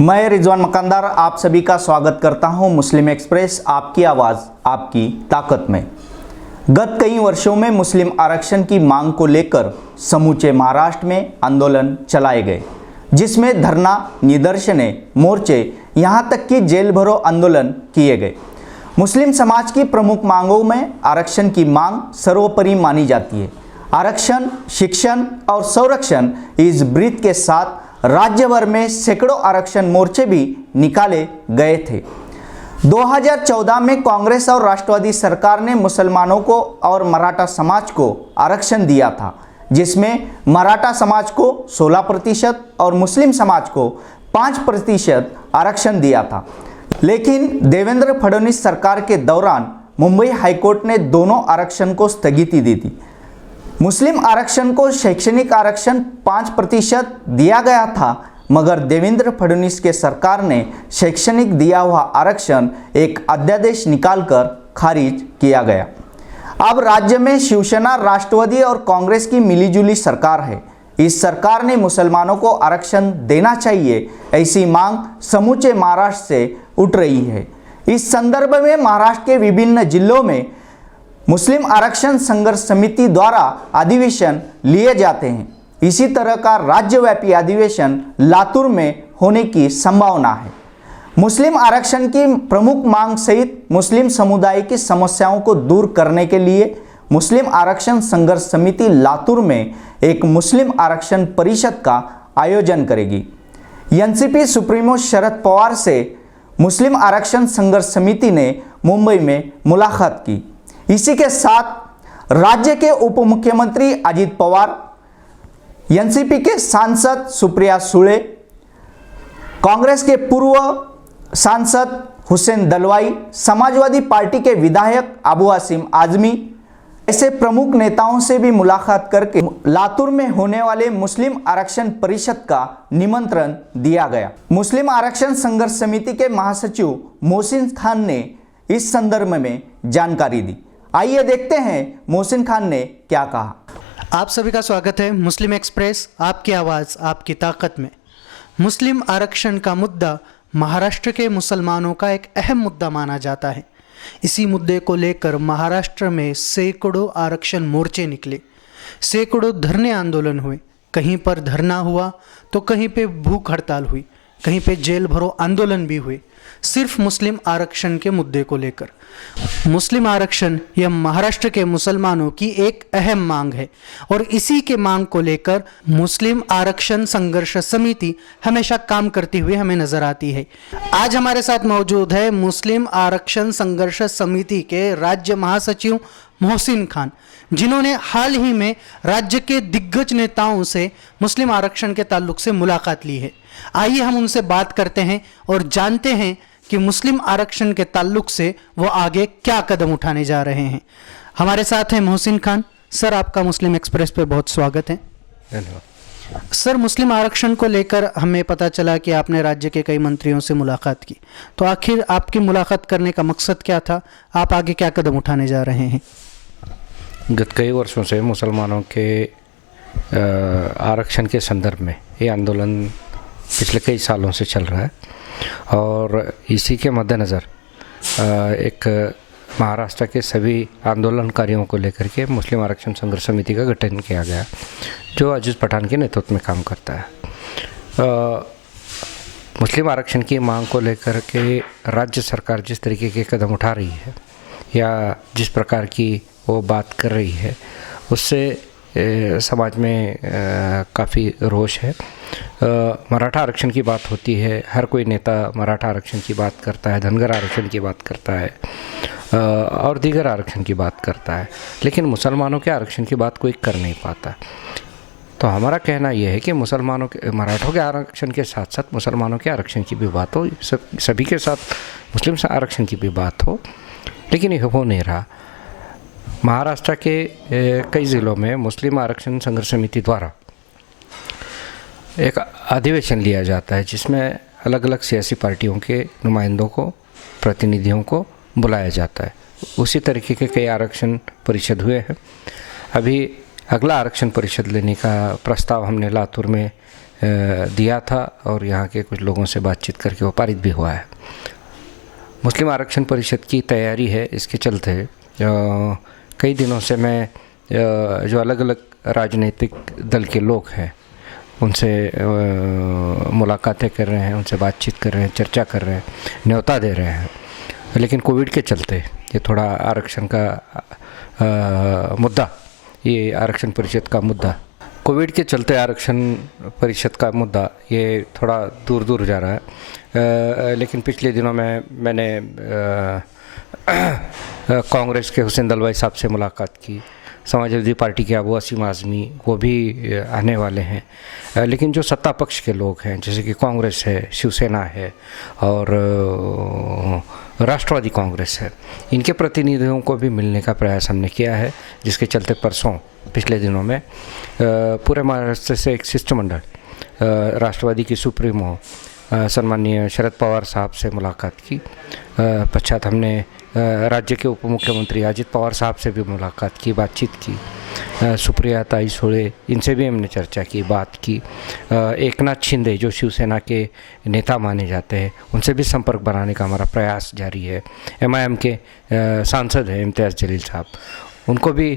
मैं रिजवान मकानदार आप सभी का स्वागत करता हूं मुस्लिम एक्सप्रेस, आपकी आवाज़ आपकी ताकत में। गत कई वर्षों में मुस्लिम आरक्षण की मांग को लेकर समूचे महाराष्ट्र में आंदोलन चलाए गए, जिसमें धरना, निदर्शने, मोर्चे, यहां तक कि जेल भरो आंदोलन किए गए। मुस्लिम समाज की प्रमुख मांगों में आरक्षण की मांग सर्वोपरि मानी जाती है। आरक्षण, शिक्षण और संरक्षण इस ब्रीथ के साथ राज्य भर में सैकड़ों आरक्षण मोर्चे भी निकाले गए थे। 2014 में कांग्रेस और राष्ट्रवादी सरकार ने मुसलमानों को और मराठा समाज को आरक्षण दिया था, जिसमें मराठा समाज को 16% और मुस्लिम समाज को 5% आरक्षण दिया था। लेकिन देवेंद्र फडणवीस सरकार के दौरान मुंबई हाईकोर्ट ने दोनों आरक्षण को स्थगिती दी थी। मुस्लिम आरक्षण को शैक्षणिक आरक्षण 5% दिया गया था, मगर देवेंद्र फडणवीस के सरकार ने शैक्षणिक दिया हुआ आरक्षण एक अध्यादेश निकालकर खारिज किया गया। अब राज्य में शिवसेना, राष्ट्रवादी और कांग्रेस की मिलीजुली सरकार है। इस सरकार ने मुसलमानों को आरक्षण देना चाहिए, ऐसी मांग समूचे महाराष्ट्र से उठ रही है। इस संदर्भ में महाराष्ट्र के विभिन्न जिलों में मुस्लिम आरक्षण संघर्ष समिति द्वारा अधिवेशन लिए जाते हैं। इसी तरह का राज्यव्यापी अधिवेशन लातूर में होने की संभावना है। मुस्लिम आरक्षण की प्रमुख मांग सहित मुस्लिम समुदाय की समस्याओं को दूर करने के लिए मुस्लिम आरक्षण संघर्ष समिति लातूर में एक मुस्लिम आरक्षण परिषद का आयोजन करेगी। एनसीपी सुप्रीमो शरद पवार से मुस्लिम आरक्षण संघर्ष समिति ने मुंबई में मुलाकात की। इसी के साथ राज्य के उप मुख्यमंत्री अजित पवार, एनसीपी के सांसद सुप्रिया सुळे, कांग्रेस के पूर्व सांसद हुसैन दलवाई, समाजवादी पार्टी के विधायक अबू आसिम आजमी, ऐसे प्रमुख नेताओं से भी मुलाकात करके लातूर में होने वाले मुस्लिम आरक्षण परिषद का निमंत्रण दिया गया। मुस्लिम आरक्षण संघर्ष समिति के महासचिव मोहसिन खान ने इस संदर्भ में जानकारी दी। आइए देखते हैं मोहसिन खान ने क्या कहा। आप सभी का स्वागत है मुस्लिम एक्सप्रेस, आपकी आवाज़ आपकी ताकत में। मुस्लिम आरक्षण का मुद्दा महाराष्ट्र के मुसलमानों का एक अहम मुद्दा माना जाता है। इसी मुद्दे को लेकर महाराष्ट्र में सैकड़ों आरक्षण मोर्चे निकले, सैकड़ों धरने आंदोलन हुए। कहीं पर धरना हुआ तो कहीं पे भूख हड़ताल हुई, कहीं पे जेल भरो आंदोलन भी हुए, सिर्फ मुस्लिम आरक्षण के मुद्दे को लेकर। मुस्लिम आरक्षण यह महाराष्ट्र के मुसलमानों की एक अहम मांग है और इसी के मांग को लेकर मुस्लिम आरक्षण संघर्ष समिति हमेशा काम करती हुई हमें नजर आती है। आज हमारे साथ मौजूद है मुस्लिम आरक्षण संघर्ष समिति के राज्य महासचिव मोहसिन खान, जिन्होंने हाल ही में राज्य के दिग्गज नेताओं से मुस्लिम आरक्षण के ताल्लुक से मुलाकात ली है। आइए हम उनसे बात करते हैं और जानते हैं कि मुस्लिम आरक्षण के ताल्लुक से वो आगे क्या कदम उठाने जा रहे हैं। हमारे साथ हैं मोहसिन खान। सर, आपका मुस्लिम एक्सप्रेस पे बहुत स्वागत है। धन्यवाद। सर, मुस्लिम आरक्षण को लेकर हमें पता चला कि आपने राज्य के कई मंत्रियों से मुलाकात की, तो आखिर आपकी मुलाकात करने का मकसद क्या था? आप आगे क्या कदम उठाने जा रहे हैं? गत कई वर्षों से मुसलमानों के आरक्षण के संदर्भ में ये आंदोलन पिछले कई सालों से चल रहा है और इसी के मद्देनज़र एक महाराष्ट्र के सभी आंदोलनकारियों को लेकर के मुस्लिम आरक्षण संघर्ष समिति का गठन किया गया, जो अजीज पठान के नेतृत्व में काम करता है। मुस्लिम आरक्षण की मांग को लेकर के राज्य सरकार जिस तरीके के कदम उठा रही है या जिस प्रकार की वो बात कर रही है, उससे समाज में काफ़ी रोष है। मराठा आरक्षण की बात होती है, हर कोई नेता मराठा आरक्षण की बात करता है, धनगर आरक्षण की बात करता है और दीगर आरक्षण की बात करता है, लेकिन मुसलमानों के आरक्षण की बात कोई कर नहीं पाता। तो हमारा कहना यह है कि मुसलमानों के, मराठों के आरक्षण के साथ साथ मुसलमानों के आरक्षण की भी बात हो, सभी के साथ मुस्लिम आरक्षण की भी बात हो, लेकिन ये हो नहीं रहा। महाराष्ट्र के कई ज़िलों में मुस्लिम आरक्षण संघर्ष समिति द्वारा एक अधिवेशन लिया जाता है, जिसमें अलग अलग सियासी पार्टियों के नुमाइंदों को, प्रतिनिधियों को बुलाया जाता है। उसी तरीके के कई आरक्षण परिषद हुए हैं। अभी अगला आरक्षण परिषद लेने का प्रस्ताव हमने लातूर में दिया था और यहाँ के कुछ लोगों से बातचीत करके वो पारित भी हुआ है। मुस्लिम आरक्षण परिषद की तैयारी है, इसके चलते कई दिनों से मैं जो अलग अलग राजनीतिक दल के लोग हैं उनसे मुलाकातें कर रहे हैं, उनसे बातचीत कर रहे हैं, चर्चा कर रहे हैं, न्योता दे रहे हैं। लेकिन कोविड के चलते ये थोड़ा आरक्षण का मुद्दा, ये आरक्षण परिषद का मुद्दा, कोविड के चलते आरक्षण परिषद का मुद्दा ये थोड़ा दूर दूर जा रहा है। लेकिन पिछले दिनों में मैंने कांग्रेस के हुसैन दलवाई साहब से मुलाकात की, समाजवादी पार्टी के अबू असीम आज़मी वो भी आने वाले हैं। लेकिन जो सत्ता पक्ष के लोग हैं जैसे कि कांग्रेस है, शिवसेना है और राष्ट्रवादी कांग्रेस है, इनके प्रतिनिधियों को भी मिलने का प्रयास हमने किया है, जिसके चलते परसों पिछले दिनों में पूरे महाराष्ट्र से एक शिष्टमंडल राष्ट्रवादी की सुप्रीमो सम्माननीय शरद पवार साहब से मुलाकात की। पश्चात हमने राज्य के उप मुख्यमंत्री अजित पवार साहब से भी मुलाकात की, बातचीत की। सुप्रिया ताई सुळे इनसे भी हमने चर्चा की, बात की। एकनाथ शिंदे जो शिवसेना के नेता माने जाते हैं उनसे भी संपर्क बनाने का हमारा प्रयास जारी है। MIM के सांसद हैं इम्तियाज़ जलील साहब, उनको भी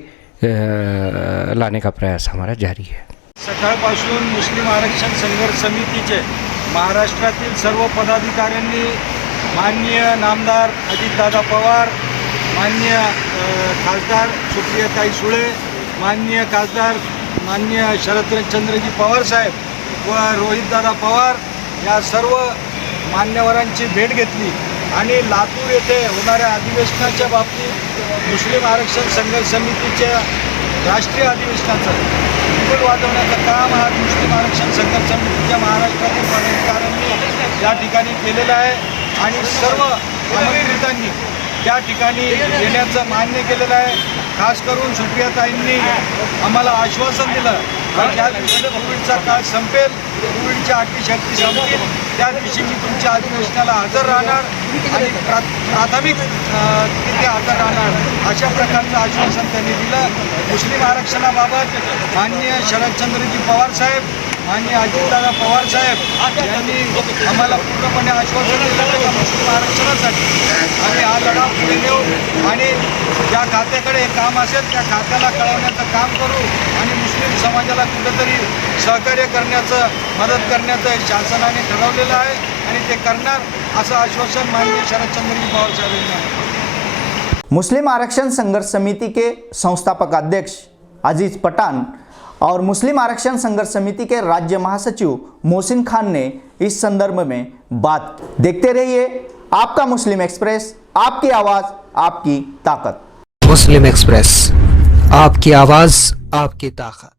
लाने का प्रयास हमारा जारी है। सकाळपासून मुस्लिम आरक्षण संघर्ष समितीचे महाराष्ट्रातील सर्व पदाधिकाऱ्यांनी माननीय नामदार अजितदादा पवार, माननीय खासदार सुप्रियाताई सुळे, माननीय खासदार माननीय शरदचंद्रजी पवार साहेब व रोहितदादा पवार या सर्व मान्यवरांची भेट घेतली आणि लातूर येथे होणाऱ्या अधिवेशनाच्या बाबतीत मुस्लिम आरक्षण संघर्ष समितीच्या राष्ट्रीय अधिवेशनाचं बिगुल वाजवण्याचं काम आज मुस्लिम आरक्षण संघर्ष समितीच्या महाराष्ट्रातील पदाधिकाऱ्यांनी या ठिकाणी केलेलं आहे आणि सर्व आमंत्रितांनी त्या ठिकाणी येण्याचं मान्य केलेलं आहे। खास करून सुप्रियाताईंनी आम्हाला आश्वासन दिलं की ज्या दिवशी कोविडचा काळ संपेल, कोविडच्या अटी शक्ती संपतील, त्या दिवशी मी तुमच्या अधिवेशनाला हजर राहणार आणि प्राथमिक तिथे हजर राहणार, अशा प्रकारचं आश्वासन त्यांनी दिलं। मुस्लिम आरक्षणाबाबत माननीय शरदचंद्रजी पवार साहेब, माननीय अजितदादा पवार साहेब यांनी आम्हाला पूर्णपणे आश्वासन दिलं की मुस्लिम आरक्षणासाठी आम्ही हा लढा पुढे नेऊ आणि ज्या खात्याकडे हे काम असेल त्या खात्याला कळवण्याचं काम करू आणि मुस्लिम समाजाला कुठेतरी सहकार्य करण्याचं, मदत करण्याचं शासनाने ठरवलेलं आहे आणि ते करणार असं आश्वासन माननीय शरदचंद्रजी पवार साहेब यांनी। मुस्लिम आरक्षण संघर्ष समिति के संस्थापक अध्यक्ष अजीज पठान और मुस्लिम आरक्षण संघर्ष समिति के राज्य महासचिव मोहसिन खान ने इस संदर्भ में बात। देखते रहिए आपका मुस्लिम एक्सप्रेस, आपकी आवाज आपकी ताकत। मुस्लिम एक्सप्रेस, आपकी आवाज आपकी ताकत।